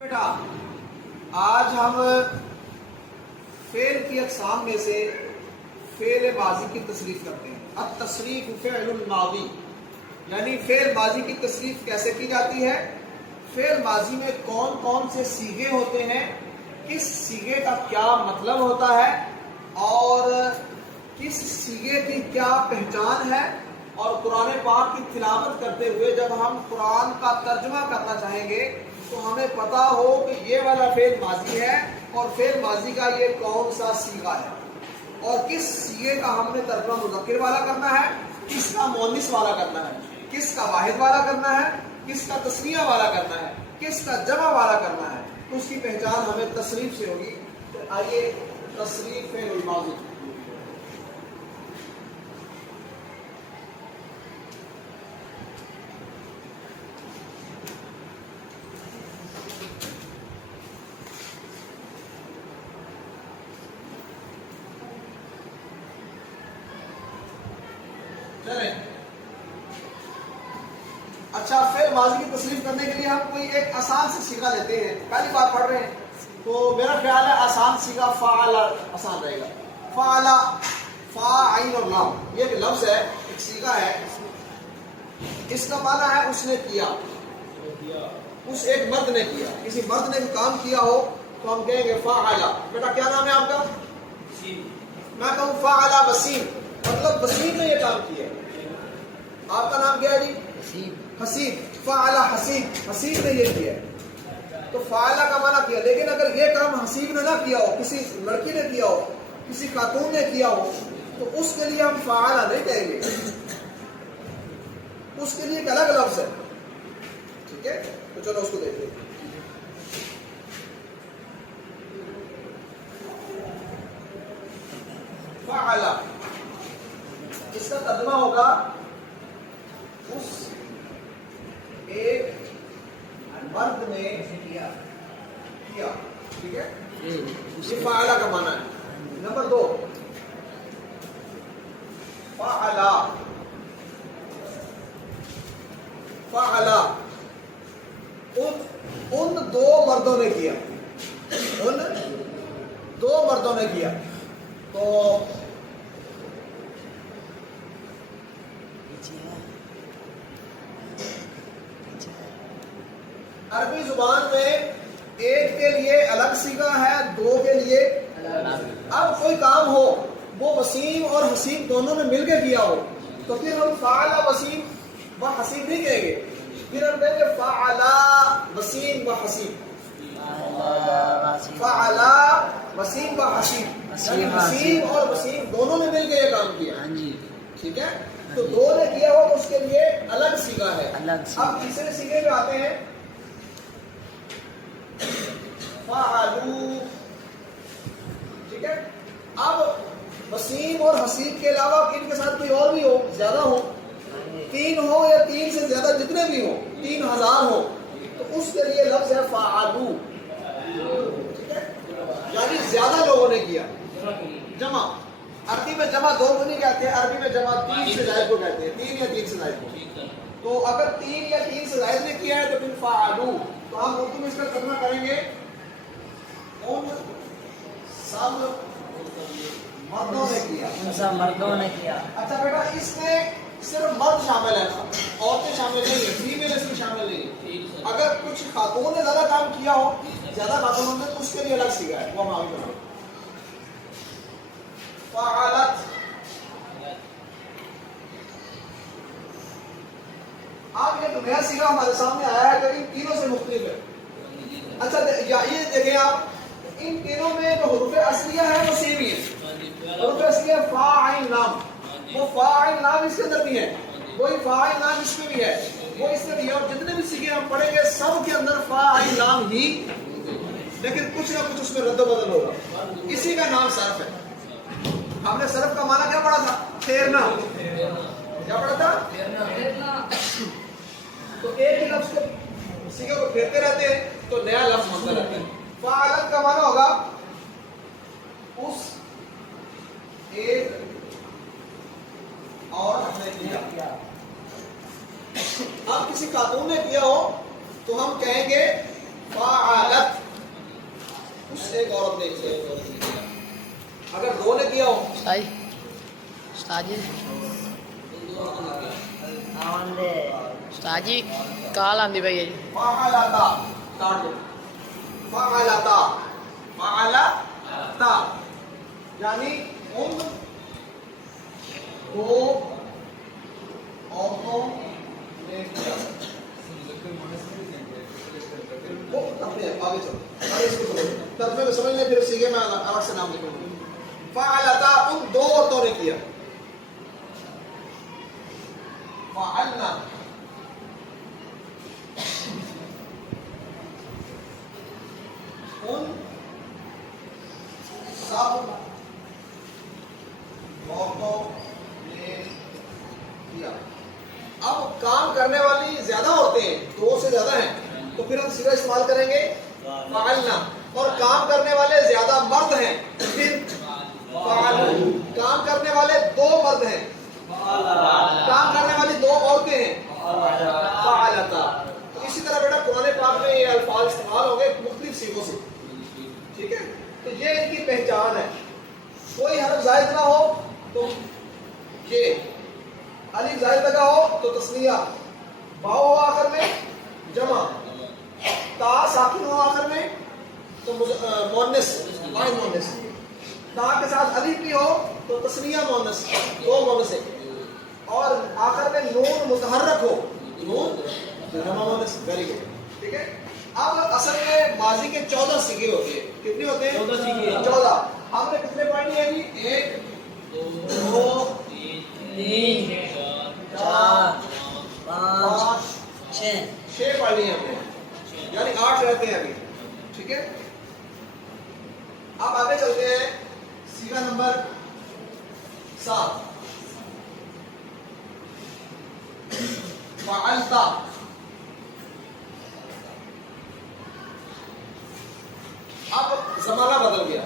بیٹا آج ہم فعل کی اقسام میں سے فعل ماضی کی تصریف کرتے ہیں. التصریف فعل الماضی یعنی فعل ماضی کی تصریف کیسے کی جاتی ہے, فعل ماضی میں کون کون سے صیغے ہوتے ہیں, کس صیغے کا کیا مطلب ہوتا ہے اور کس صیغے کی کیا پہچان ہے. اور قرآن پاک کی تلاوت کرتے ہوئے جب ہم قرآن کا ترجمہ کرنا چاہیں گے تو ہمیں پتا ہو کہ یہ والا فعل ماضی ہے اور فعل ماضی کا یہ کون سا صیغہ ہے اور کس صیغے کا ہم نے ترجمہ مذکر والا کرنا ہے, کس کا مؤنث والا کرنا ہے, کس کا واحد والا کرنا ہے, کس کا تثنیہ والا کرنا ہے, کس کا جمع والا کرنا ہے. تو اس کی پہچان ہمیں تصریف سے ہوگی. تو آئیے تصریف فعل الماضی. اچھا, فعل ماضی کی تصریف کرنے کے لیے ہم کوئی ایک آسان سے صیغہ لیتے ہیں. پہلی بار پڑھ رہے ہیں تو میرا خیال ہے آسان صیغہ فعل آسان رہے گا. فعل, فا عین اور لام, یہ ایک لفظ ہے, ایک صیغہ ہے. اس کا معنی ہے اس نے کیا, اس ایک مرد نے کیا. کسی مرد نے بھی کام کیا ہو تو ہم کہیں گے فعل. بیٹا کیا نام ہے آپ کا؟ میں کہوں فعل وسیم, مطلب وسیم نے یہ کام کیا. آپ کا نام کیا ہے جی؟ حسیب. فعل حسیب, حسیب نے یہ کیا. تو فعل کا معنی کیا. لیکن اگر یہ کام حسیب نے نہ کیا ہو, کسی لڑکی نے کیا ہو, کسی خاتون نے کیا ہو, تو اس کے لیے ہم فعل نہیں کہیں گے, اس کے لیے ایک الگ لفظ ہے. ٹھیک ہے, تو چلو اس کو دیکھتے ہیں. فعل اس کا ترجمہ ہوگا اس ایک مرد نے کیا. ٹھیک ہے, یہ فعل کا معنی ہے. نمبر 2, فعل, فعل ان دو مردوں نے کیا, ان دو مردوں نے کیا. تو عربی زبان میں ایک کے لیے الگ صیغہ ہے, دو کے لیے. اب کوئی کام ہو وہ وسیم اور حسیب دونوں نے مل کے کیا ہو تو پھر ہم فعل وسیم و حسیب نہیں کہیں گے, پھر ہم کہیں گے فعل وسیم و حسیب. فعل وسیم و حسیب, حسیب اور وسیم دونوں نے مل کے یہ کام کیا. ٹھیک ہے, تو دو نے کیا ہو تو اس کے لیے الگ صیغہ ہے. اب تیسرے صیغے پہ آتے ہیں. فعلوا. ٹھیک ہے, اب وسیم اور حسیب کے علاوہ ان کے ساتھ کوئی اور بھی ہو, زیادہ ہو, 3 ہو یا 3 سے زیادہ, جتنے بھی ہو, 3000 ہو, تو اس کے لیے لفظ ہے فعلوا. ٹھیک ہے, یعنی زیادہ لوگوں نے کیا. جمع, عربی میں جمع 2 کو نہیں کہتے, عربی میں جمع 3 سے زائد کو کہتے ہیں, 3 یا 3 سے زائد کو. تو اگر 3 یا 3 سے زائد نے کیا ہے تو پھر فعلوا. تو ہم اردو میں اس کا ترجمہ کریں گے ان سب مردوں نے کیا. ان سب مردوں نے کیا. اچھا بیٹا, اس میں صرف مرد شامل ہے, عورتیں شامل نہیں ہیں, فیمیل اس میں شامل نہیں ہے. اگر کچھ خاتون نے زیادہ کام کیا ہو, زیادہ خاتونوں نے, تو اس کے لیے الگ صیغہ ہے, وہ ہم آگے بڑھیں. فعلت. اب یہ نیا صیغہ ہمارے سامنے آیا ہے جو ان تینوں سے مختلف ہے. اچھا یہ دیکھیں آپ, ان تینوں میں جو حروف اصلیہ ہے وہ سیم ہی ہے. حروف اصلیہ فا عین لام, وہ فا عین لام اس کے اندر بھی ہے, وہی فا عین لام اس میں بھی ہے, وہ اس میں بھی ہے. اور جتنے بھی صیغے ہم پڑھیں گے سب کے اندر فا عین لام ہی, لیکن کچھ نہ کچھ اس میں رد و بدل ہوگا. اسی کا نام صرف ہے. ہم نے صرف کا معنی کیا پڑھا تھا؟ پھیرنا. کیا پڑھا تھا؟ تو ایک ہی لفظ کو صیغے کو پھیرتے رہتے ہیں تو نیا لفظ بنتا رہتا ہے. فعلت کا معنی ہوگا اس ایک اور نے کیا. اب کسی خاتون نے کیا ہو تو ہم کہیں گے فعلت. نے کیا. اگر دو نے کیا ہو استاد جی کال آندی پئی ہے جی. فعلتا کاٹ دو. فعلتا فعلتا یعنی ان دو عورتوں نے کیا. وہ اپنے آگے چلو اس کو ترجمے میں سمجھ لیں پھر سیکھے میں الگ سے نام لکھوں گا. فعلتا ان دو عورتوں نے کیا. فعلنا ان سب عورتوں نے کیا. اب کام کرنے والی زیادہ عورتیں ہیں, دو سے زیادہ ہیں, تو پھر ہم صیغہ استعمال کریں گے فعلنا. اور کام کرنے والے زیادہ مرد ہیں پھر فعلوا. کام کرنے والے دو مرد ہیں, کام کرنے والی دو عورتیں ہیں فعلتا. تو اسی طرح بیٹا قرآن پاک میں یہ الفاظ استعمال ہوں گے مختلف صیغوں سے. ٹھیک ہے, تو یہ ان کی پہچان ہے. کوئی حرف زائد نہ ہو تو یہ, الف زائد لگا ہو تو تثنیہ, واو ہو آخر میں جمع, تا ساکن ہو آخر میں تو مؤنث واحد مؤنث, تا کے ساتھ الف بھی ہو تو تثنیہ مؤنث دو مؤنث, اور آخر میں نون متحرک ہو نون جمع مؤنث. Very good. ٹھیک ہے, اب اصل میں ماضی کے 14 صیغے ہوتے ہیں. کتنے ہوتے ہیں؟ 14. ہم نے کتنے پڑھ لیے ہیں جی؟ 1 2 3 4 5 6 پڑھ لیے ہم نے, یعنی 8 رہتے ہیں ابھی. ٹھیک ہے, اب آگے چلتے ہیں صیغہ نمبر 7 فعلتا. اب زمانہ بدل گیا.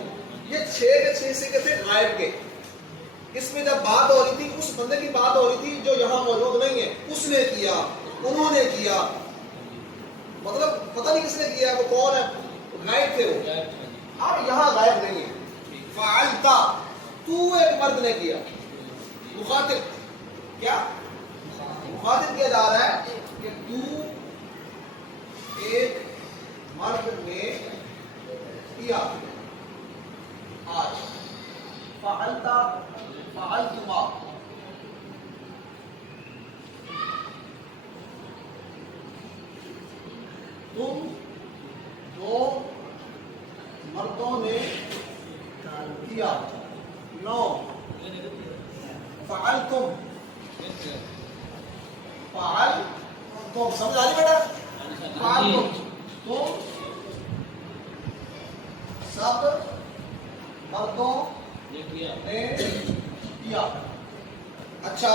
یہ 6 کے 6 صیغے تھے غائب کے. اس میں جب بات ہو رہی تھی اس بندے کی بات ہو رہی تھی جو یہاں موجود نہیں ہے. اس نے کیا, انہوں نے کیا, مطلب پتہ نہیں کس نے کیا, وہ کون ہے, غائب تھے وہ. اب یہاں غائب نہیں ہے. فعلتا تو ایک مرد نے کیا. مخاطب کیا, مخاطب کیا جا رہا ہے کہ تو ایک مرد نے کیا. آج فعلتا فعلتما, تم دو مردوں نے کیا. 9 فعلتم فعلتم. سمجھ آ رہی بیٹا؟ فعلتم تم سب مردوں نے کیا. اچھا,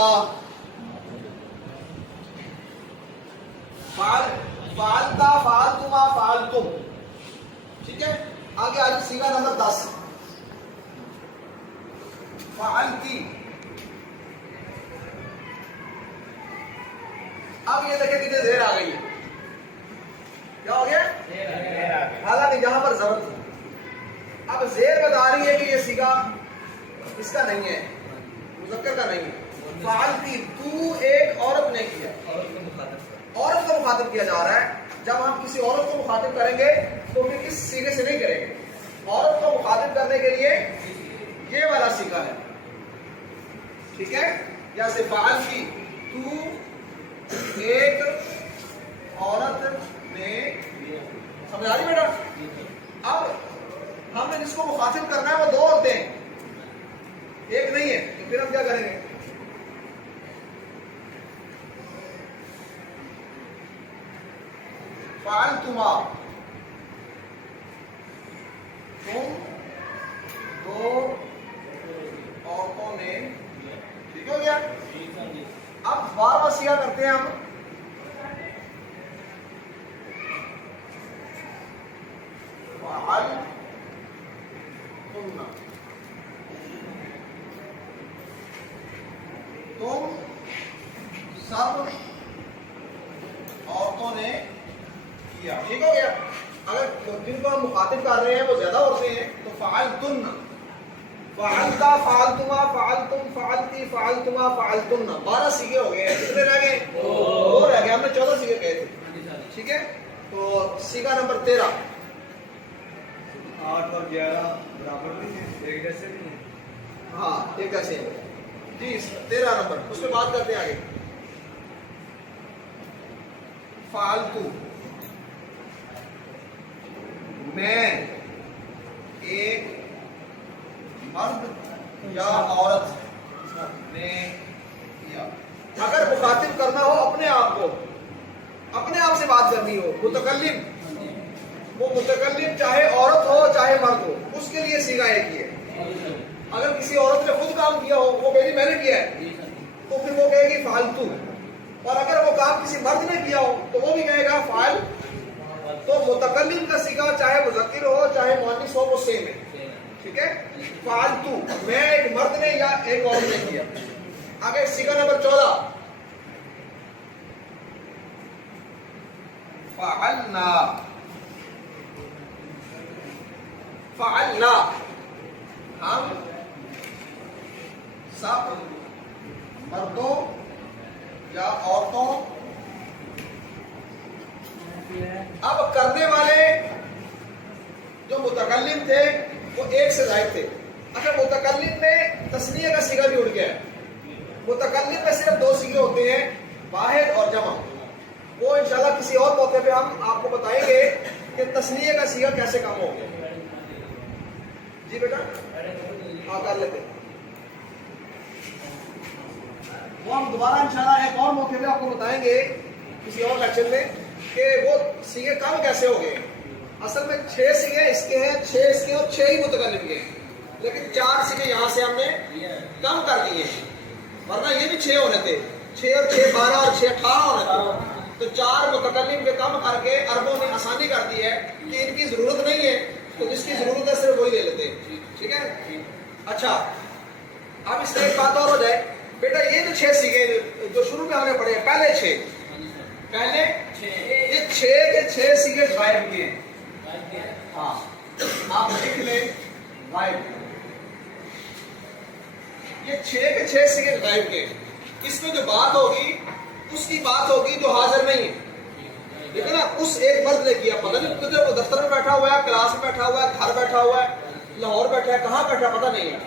فعلتا فعلتما فعلتم. ٹھیک ہے, آگے آج صیغہ نمبر 10 فعلتی. اب یہ دیکھیں کتنے زیر آ گئی ہے. کیا ہو گیا؟ حالانکہ یہاں پر ضرورت تھی. اب زیر بتا رہی ہے کہ یہ صیغہ اس کا نہیں ہے, مذکر کا نہیں ہے. فعلتی تو ایک عورت نے کیا. عورت کو مخاطب کیا جا رہا ہے. جب ہم کسی عورت کو مخاطب کریں گے تو پھر اس صیغے سے نہیں کریں گے. عورت کو مخاطب کرنے کے لیے یہ والا صیغہ ہے. ٹھیک ہے, جیسے فعلتی تو ایک عورت نے. سمجھ آ رہی بیٹا؟ اب ہم نے جس کو مخاطب کرنا ہے وہ دو عورتیں ہیں, ایک نہیں ہے, تو پھر ہم کیا کریں گے؟ فعلتما, تم دو عورتوں نے. ٹھیک ہو گیا. اب بار بار صیغہ کرتے ہیں ہم. فعلتن, تم سب عورتوں نے کیا. ٹھیک ہو گیا. اگر جن کو ہم مخاطب کر رہے ہیں وہ زیادہ ہوتے ہیں، تو فعلتن، فعلتا، فعلتما، فعلتم، فعلتی، فعلتما، فعلتن، 12 سیغے ہو گئے ہیں. کتنے رہ گئے؟ 2 رہ گئے. ہم نے 14 سیغے کہے تھے. ٹھیک ہے، تو سیغہ نمبر 13. 8 اور 11 برابر نہیں ہے، ایک جیسے نہیں ہے. ہاں ایک ایسے ہے جی. 13 نمبر اس پہ بات کرتے ہیں آگے. فعلتو، میں ایک مرد یا عورت نے کیا. اگر مخاطب کرنا ہو اپنے آپ کو، اپنے آپ سے بات کرنی ہو، متکلم، وہ متکلم چاہے عورت ہو چاہے مرد ہو، اس کے لیے سیغہ ایک ہی ہے. اگر کسی عورت نے خود کام کیا ہو، وہ کہے گی میں نے کیا ہے، تو پھر وہ کہے گی فعلتو. اور اگر وہ کام کسی مرد نے کیا ہو تو وہ بھی کہے گا فعل. تو متکلم کا سیغہ چاہے مذکر ہو چاہے مؤنث ہو وہ سیم ہے. ٹھیک ہے، فعلتو، میں ایک مرد نے یا ایک عورت نے کیا. آگے سیغہ نمبر 14. فعلنا، فعلنا، ہم سب مردوں یا عورتوں. اب کرنے والے جو متکلم تھے وہ ایک سے زائد تھے. اچھا، متکلم میں تثنیہ کا سیغہ بھی اڑ گیا ہے. متکلم میں صرف 2 سیغے ہوتے ہیں، واحد اور جمع. وہ انشاءاللہ کسی اور موقع پہ ہم آپ کو بتائیں گے کہ تثنیہ کا سیغہ کیسے کام ہو گیا. جی بیٹا ہاں کر لیتے. وہ ہم دوبارہ انشاءاللہ ایک اور موقع پہ آپ کو بتائیں گے کسی اور لیکچر میں کہ وہ سیغے کم کیسے ہو گئے. اصل میں 6 سیغے اس کے ہیں، 6 اس کے اور 6 ہی متکلم کے ہیں، لیکن 4 سیغے یہاں سے ہم نے کم کر دیے ہیں، ورنہ یہ بھی 6 ہونے تھے. 6 اور 6 12 اور 6 18 ہونے تھے. تو 4 متکلم کے کم کر کے عربوں نے آسانی کر دی ہے کہ ان کی ضرورت نہیں ہے، تو جس کی ضرورت ہے صرف وہی لے لیتے ہیں. ٹھیک ہے. اچھا، اب اس سے ایک بات اور ہو جائے بیٹا. یہ جو 6 سیغے جو شروع میں ہم نے پڑھے ہیں، پہلے 6 یہ 6 کے 6 سیغے غائب کیے. ہاں آپ لکھ لیں غائب. یہ 6 کے 6 سیغے غائب کیے. اس میں جو بات ہوگی اس کی بات ہوگی جو حاضر نہیں ہے. لیکن نا اس ایک مرد نے کیا، پتہ نہیں کدھر، وہ دفتر میں بیٹھا ہوا ہے، کلاس میں بیٹھا ہوا ہے، گھر بیٹھا ہوا ہے، لاہور بیٹھا ہے، کہاں بیٹھا ہے پتہ نہیں ہے،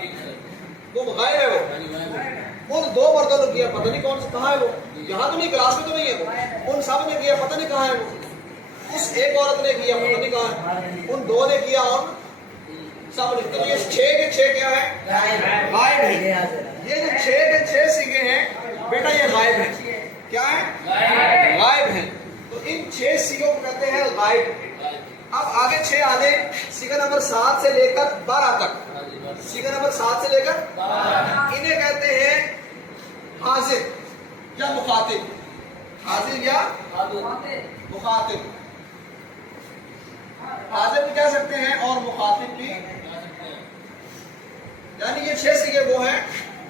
وہ غائب ہے. وہ 2 مردوں نے کیا، پتہ نہیں کون سے کہاں ہے وہ، یہاں تو نہیں، کلاس میں تو نہیں ہے. وہ ان سب نے کیا، پتہ نہیں کہاں ہے وہ. اس ایک عورت نے کیا، پتہ نہیں کہاں ہے. ان 2 نے کیا اور سب نے. تو یہ 6 کے 6 کیا ہے؟ غائب ہے. یہ جو 6 کے 6 سیغے ہیں بیٹا یہ غائب ہے. کیا ہے؟ غائب ہیں. تو ان 6 سیغوں کو کہتے ہیں غائب. اب آگے 6 آنے، سیغہ نمبر 7 سے لے کر 12 تک. سیغہ نمبر 7 سے لے کر 12 انہیں کہتے ہیں حاضر یا مخاطب. حاضر یا مخاطب. حاضر بھی کہہ سکتے ہیں اور مخاطب بھی. یعنی یہ 6 سیغے وہ ہیں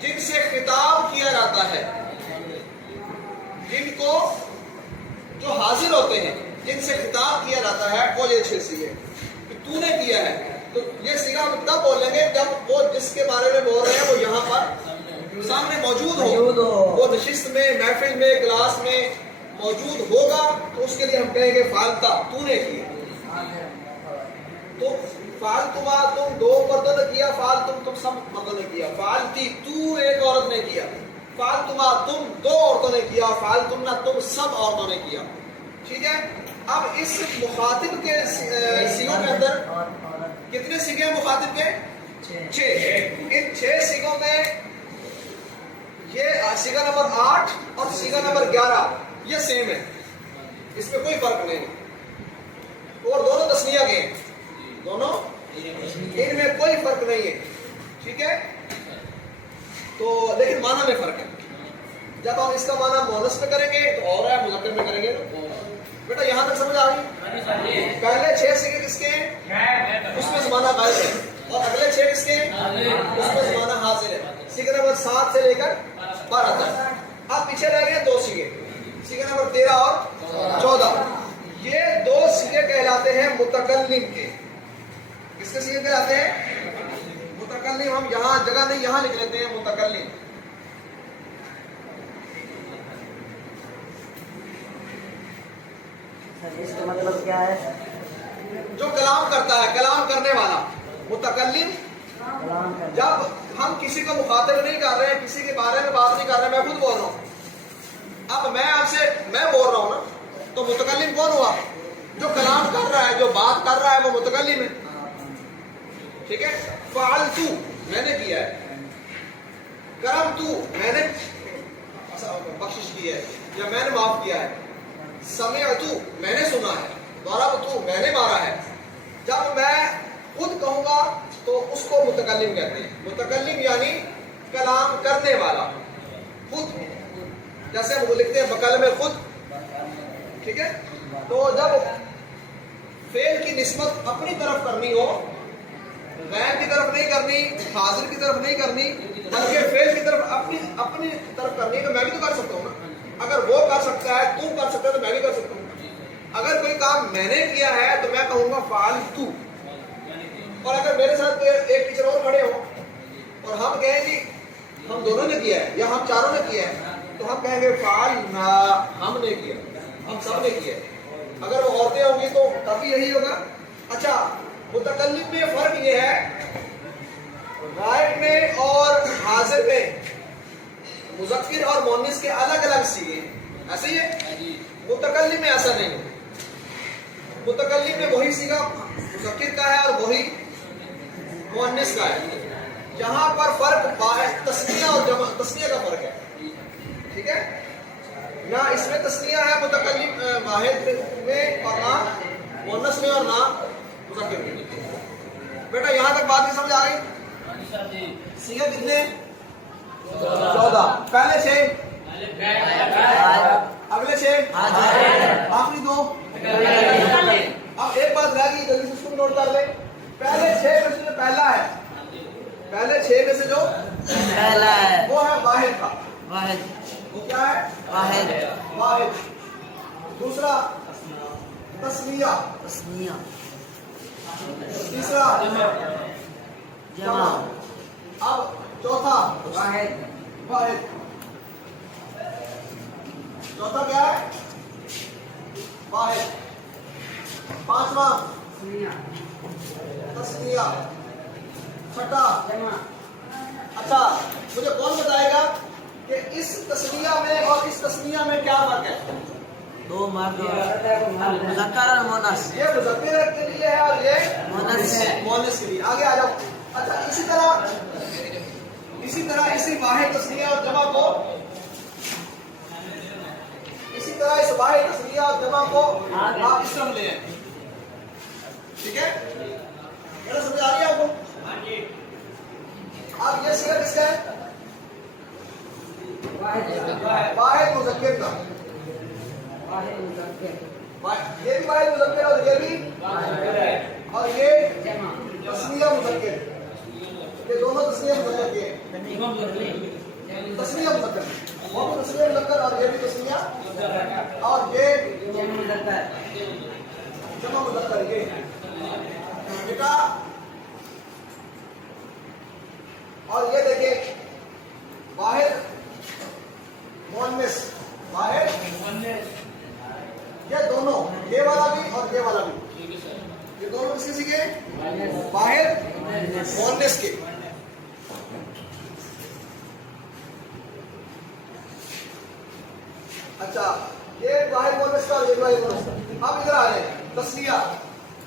جن سے خطاب کیا جاتا ہے، جن کو جو حاضر ہوتے ہیں جن سے خطاب کیا جاتا ہے وہ یہ 6 سیغے. تو نے کیا ہے، تو یہ سیغہ ہم تب بولیں گے جب وہ جس کے بارے میں بول رہے ہیں وہ یہاں پر سامنے موجود ہو. وہ نشست میں، محفل میں، کلاس میں موجود ہوگا تو اس کے لیے ہم کہیں گے فعلتا، تو نے کیا. تو فعلتما، تم 2 مردوں نے کیا، فعلتم تم سب مردوں نے کیا، فعلتی تو ایک عورت نے کیا، فعلتما تم 2 عورتوں نے کیا، فعلتمنا تم سب عورتوں نے کیا. ٹھیک ہے. اب اس مخاطب کے سیغوں کے اندر کتنے سیغے ہیں مخاطب کے؟ 6. ان 6 سیغوں میں یہ سیغہ نمبر 8 اور سیغہ نمبر 11 یہ سیم ہے، اس میں کوئی فرق نہیں. اور دونوں تثنیہ کے ہیں، دونوں ان میں کوئی فرق نہیں ہے. ٹھیک ہے. تو لیکن معنی میں فرق ہے. جب ہم اس کا معنی مؤنث میں کریں گے تو اور ہے، مذکر میں کریں گے. بیٹا یہاں تک سمجھ آ گئی؟ پہلے 6 سیغے کس کے ہیں؟ اس میں زمانہ غائب ہے. اور اگلے 6 کس کے ہیں؟ اس میں زمانہ حاضر ہے. سیغہ نمبر 7 سے لے کر 12 تک. اب پیچھے رہ گئے 2 سیغے، سیغہ نمبر 13 اور 14. یہ دو سیغے کہلاتے ہیں متکلم کے. کس کے سیغے کہلاتے ہیں؟ متکلم. ہم یہاں جگہ نہیں یہاں لکھ لیتے ہیں متکلم. اس کا مطلب کیا ہے؟ جو کلام کرتا ہے، کلام کرنے والا. متکلم کلام کا جب ہم کسی کو مخاطب نہیں کر رہے ہیں، کسی کے بارے میں بات نہیں کر رہے ہیں، میں خود بول رہا ہوں. اب میں آپ سے میں بول رہا ہوں نا، تو متکلم کون ہوا؟ جو کلام کر رہا ہے، جو بات کر رہا ہے، وہ متکلم ہے. ٹھیک ہے. فعلت میں نے کیا ہے، کرمت میں نے بخشش کی ہے یا میں نے معاف کیا ہے، سمعت میں نے سنا ہے، ضربت میں نے مارا ہے. جب میں خود کہوں گا تو اس کو متکلم کہتے ہیں. متکلم یعنی کلام کرنے والا. خود جیسے ہم لکھتے ہیں بکلم خود. ٹھیک ہے. تو جب فعل کی نسبت اپنی طرف کرنی ہو، غیر کی طرف نہیں کرنی، حاضر کی طرف نہیں کرنی، بلکہ فعل کی طرف اپنی طرف کرنی، تو میں بھی تو کر سکتا ہوں نا. اگر وہ کر سکتا ہے، تو کر سکتا ہے، تو میں بھی کر سکتا ہوں. اگر کوئی کام میں نے کیا ہے تو میں کہوں گا فعلت. اور اگر میرے ساتھ ایک ٹیچر اور کھڑے ہوں اور ہم کہیں جی ہم دونوں نے کیا ہے یا ہم چاروں نے کیا ہے، تو ہم کہیں گے فعلنا، ہم نے کیا، ہم سب نے کیا. اگر وہ عورتیں ہوں گی تو تب بھی یہی ہوگا. اچھا، متکلم میں فرق یہ ہے، غائب میں اور حاضر میں مذکر اور مؤنث کے الگ الگ سیغے. ایسے ہی ہے. متکلم میں ایسا نہیں. متکلم میں وہی سیغہ مذکر کا ہے اور وہی مؤنث کا ہے. یہاں پر فرق تسنیہ اور جمع، تسنیہ کا فرق ہے. ٹھیک ہے. نہ اس میں تسنیہ ہے متکلم واحد میں، اور نہ مؤنث میں، اور نہ مذکر میں. بیٹا یہاں تک بات کی سمجھ آ گئی؟ سیغے کتنے؟ 14. پہلے 6، اگلے 6، آخری 2. اب ایک بات رہ گئی، جلدی سے اس کو نوٹ کر لیں. پہلے 6 میں سے جو پہلا ہے، پہلے 6 میں سے جو پہلا ہے وہ ہے واحد کا. واحد. وہ کیا ہے؟ واحد. واحد. دوسرا تسنیہ. تسنیہ. تیسرا جمع. اب چوتھا واحد. واحد. چوتھا کیا ہے؟ واحد. پانچواں تسنیہ. چھٹا جمع. اچھا، مجھے کون بتائے گا کہ اس تسنیہ میں اور اس تسنیہ میں کیا فرق ہے؟ دو مرد مذکر اور مؤنث. یہ مذکر کے لیے ہے اور یہ مؤنث ہے. مؤنث کے لیے. آگے آ جاؤ. اچھا، اسی طرح اسی واحد تسنیہ اور جمع کو، اسی طرح اس واحد تسنیہ اور جمع کو آپ اس طرح لیں. ٹھیک ہے. میرا سمجھ آ رہی ہے آپ کو؟ اب یہ سیغہ کس کا ہے؟ واحد مذکر کا. یہ بھی واحد مذکر اور یہ بھی، اور یہ تسنیہ مذکر. یہ دونوں تسنیہ مذکر کے ہیں. تسنیہ مذکر، وہ بھی تسنیہ مذکر اور یہ بھی تسنیہ، اور یہ جمع مذکر. یہ بیٹا، اور یہ دیکھیں واحد مؤنث، واحد یہ دونوں، یہ والا بھی اور یہ والا بھی، یہ دونوں کس کے سیکھے؟ واحد مؤنث کے. اچھا، یہ واحد مؤنث کا اور یہ واحد مؤنث کا. اب ادھر آ رہے ہیں تسنیہ.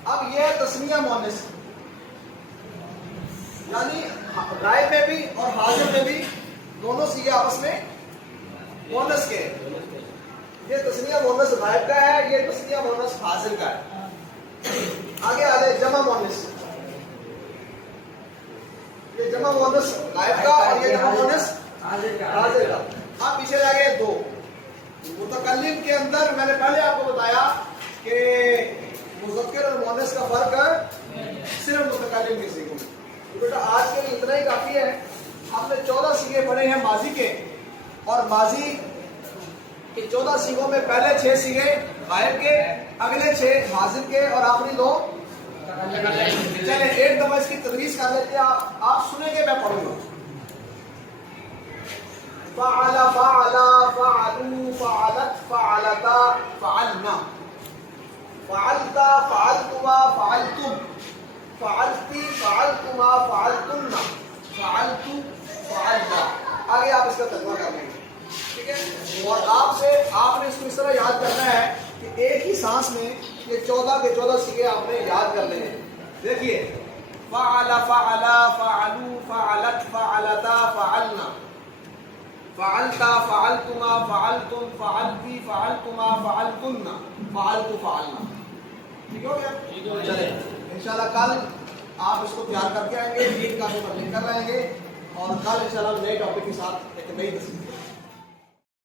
اب یہ ہے تسنیہ مؤنث، یعنی غائب میں بھی اور حاضر میں بھی دونوں سیغے آپس میں مؤنث کے. یہ تسنیہ مؤنث غائب کا ہے، یہ تسنیہ مؤنث حاضر کا ہے. آگے آ رہے جمع مؤنث. یہ جمع مؤنث غائب کا اور یہ جمع مؤنث حاضر کا. اب پیچھے رہ گئے 2. متکلم کے اندر میں نے پہلے آپ کو بتایا کہ مذکر اور مؤنث کا فرق ہے صرف متکلم کے سیغوں میں. تو بیٹا آج کے لیے اتنا ہی کافی ہے. ہم نے 14 سیغے پڑھے ہیں ماضی کے، اور ماضی کہ 14 سیغوں میں پہلے 6 سیغے غائب کے، اگلے 6 حاضر کے اور آخری 2 چلیں ایک دفعہ اس کی تدریس کر لیتے ہیں، آپ سنیں گے میں پڑھوں گا. فعل فعل فعلوا فعلت فعلتا فعلنا فعلت فعلتما فعلتم فعلتی فعلتما فعلتن فعلت فعلنا. آگے آپ اس کا ترجمہ کر لیں گے، ٹھیک ہے؟ اور آپ نے اس کو اس طرح یاد کرنا ہے کہ ایک ہی سانس میں یہ 14 کے 14 سیغے آپ نے یاد کر لینے. دیکھیے فعل فعل فعلوا فعلت فعلتا فعلنا فعلتا فعلتما فعلتم فعلتی فعلتما فعلتن فعلت فعلنا. ٹھیک ہو گیا؟ چلیں انشاءاللہ کل آپ اس کو تیار کر کے آئیں گے، 3 کا پیپر لے کر رہیں گے، اور کل انشاءاللہ نئے ٹاپک کے ساتھ ایک نئی تصویر